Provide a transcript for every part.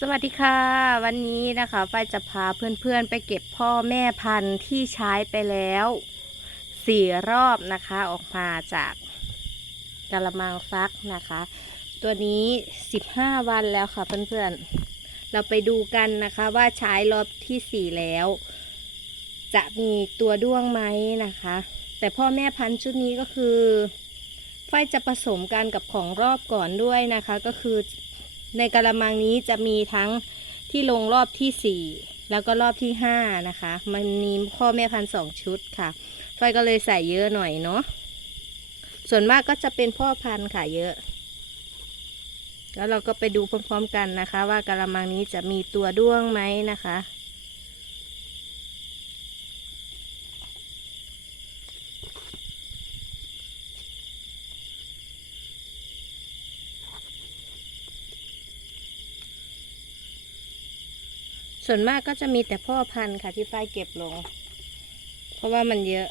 สวัสดีค่ะ วันนี้นะคะฝ้ายจะพาเพื่อนๆไปเก็บพ่อแม่พันธุ์ที่ใช้ไปแล้วสี่รอบนะคะออกมาจากกระมังฟักนะคะ ตัวนี้15วันแล้วค่ะเพื่อนๆ เราไปดูกันนะคะว่าใช้รอบที่สี่แล้ว จะมีตัวด้วงไหมนะคะ แต่พ่อแม่พันธุ์ชุดนี้ก็คือฝ้ายจะผสมกันกับของรอบก่อนด้วยนะคะ ก็คือ ในกระมังนี้จะมีทั้งที่ลงรอบที่สี่แล้วก็รอบที่ห้านะคะ มันมีพ่อแม่พันธุ์สองชุดค่ะฝ้ายก็เลยใส่เยอะหน่อยเนาะส่วนมากก็จะเป็นพ่อพันธุ์ค่ะเยอะ แล้วเราก็ไปดูพร้อมๆกันนะคะ ว่ากระมังนี้จะมีตัวด้วงไหมนะคะ ส่วนมากก็จะมีแต่พ่อพันธุ์ค่ะที่ฝ้ายเก็บลง เพราะว่ามันเยอะ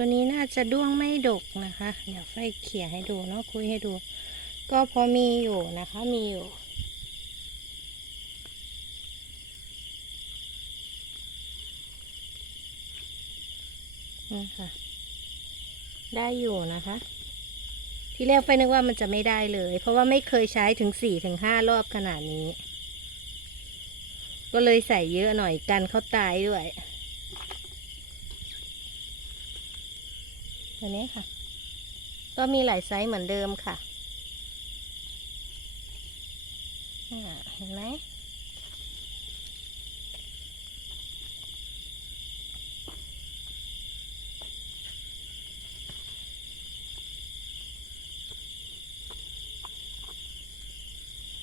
ตัวนี้น่าจะด้วงไม่ดกนะคะ เดี๋ยวไฟเขี่ยให้ดูเนาะคุยให้ดู ก็พอมีอยู่นะคะมีอยู่ นี่ค่ะ ได้อยู่นะคะ ที่แรกไฟนึกว่ามันจะไม่ได้เลย เพราะว่าไม่เคยใช้ถึงสี่ถึงห้ารอบขนาดนี้ ก็เลยใส่เยอะหน่อยกันเขาตายด้วยตัวนี้ค่ะ ก็มีหลายไซส์เหมือนเดิมค่ะเห็นไหม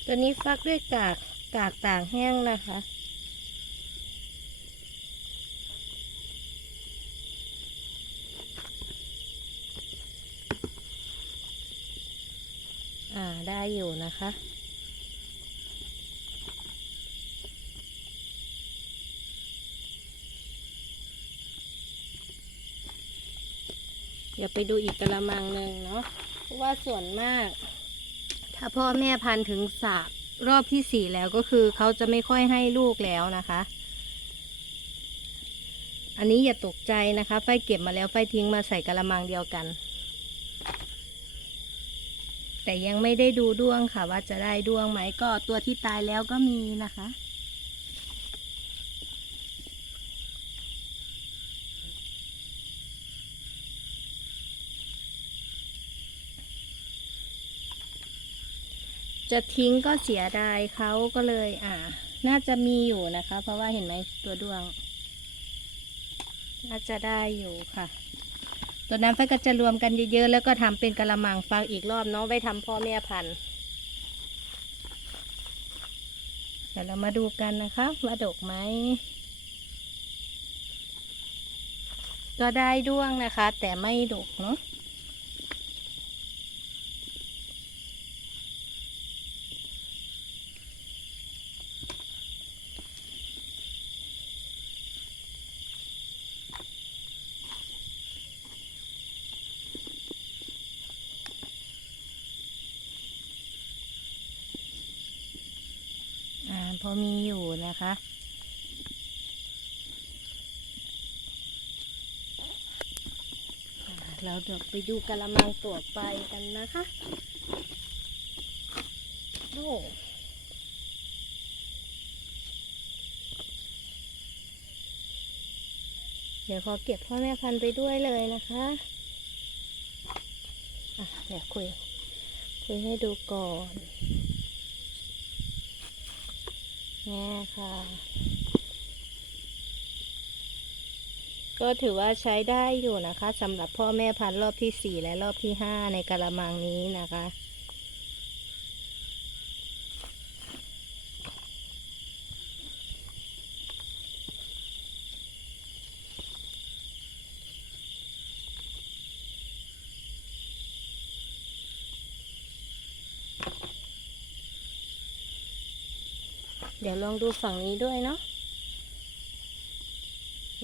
ตัวนี้ฟักด้วยกากกากต่างแห้งนะคะ อ่าได้อยู่นะคะเดี๋ยวไปดูอีกกระมังหนึ่งเนาะเพราะว่าส่วนมาก ถ้าพ่อแม่พันธุ์ถึงสามรอบที่สี่แล้วก็คือเขาจะไม่ค่อยให้ลูกแล้วนะคะ อันนี้อย่าตกใจนะคะ ไฟเก็บมาแล้วไฟทิ้งมาใส่กระมังเดียวกัน แต่ยังไม่ได้ดูด้วงค่ะ ว่าจะได้ด้วงไหมก็ตัวที่ตายแล้วก็มีนะคะ จะทิ้งก็เสียดายเขาก็เลย อ่า น่าจะมีอยู่นะคะ เพราะว่าเห็นไหมตัวดวง น่าจะได้อยู่ค่ะ ตัวนั้นไฟก็จะรวมกันเยอะๆแล้วก็ทำเป็นกระมังฟักอีกรอบเนาะไว้ทำพ่อแม่พันธุ์เดี๋ยวเรามาดูกันนะคะว่าดกไหมก็ได้ด้วงนะคะ แต่ไม่ดกเนาะ อ่าพอมีอยู่นะคะ เราเดี๋ยวไปดูกระมังตัวไปกันนะคะโอ้เดี๋ยวขอเก็บพ่อแม่พันธุ์ไปด้วยเลยนะคะอะเดี๋ยวคุย คุยให้ดูก่อน นี่ค่ะ ก็ถือว่าใช้ได้อยู่นะคะสำหรับพ่อแม่พันธุ์รอบที่สี่และรอบที่ห้าในกระมังนี้นะคะ ดี๋ยวลองดูฝั่งนี้ด้วยเนาะ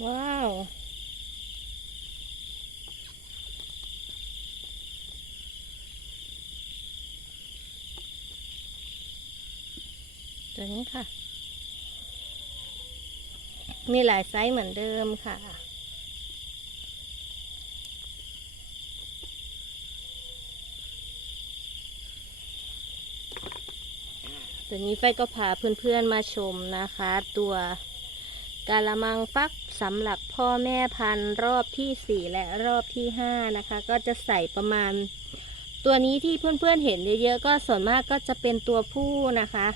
ว้าว ตัวนี้ค่ะ มีหลายไซส์เหมือนเดิมค่ะ วนี้ไฟก็พาเพื่อนๆมาชมนะคะ ตัวกาละมังฟักสำหรับพ่อแม่พันธุ์รอบที่ 4 และรอบที่ 5 นะคะ ก็จะใส่ประมาณ ตัวนี้ที่เพื่อนๆเห็นเยอะๆก็ส่วนมากก็จะเป็นตัวผู้นะคะ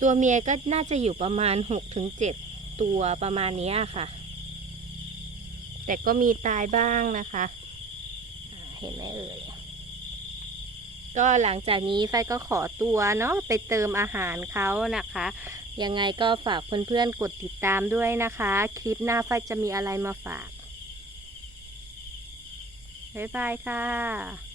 ตัวเมียก็น่าจะอยู่ประมาณ 6-7 ตัวประมาณนี้ค่ะ แต่ก็มีตายบ้างนะคะ เห็นไหมเอ่ย ก็หลังจากนี้ไฟก็ขอตัวเนาะไปเติมอาหารเขานะคะ ยังไงก็ฝากเพื่อนๆกดติดตามด้วยนะคะ คลิปหน้าไฟจะมีอะไรมาฝาก บ๊ายบายค่ะ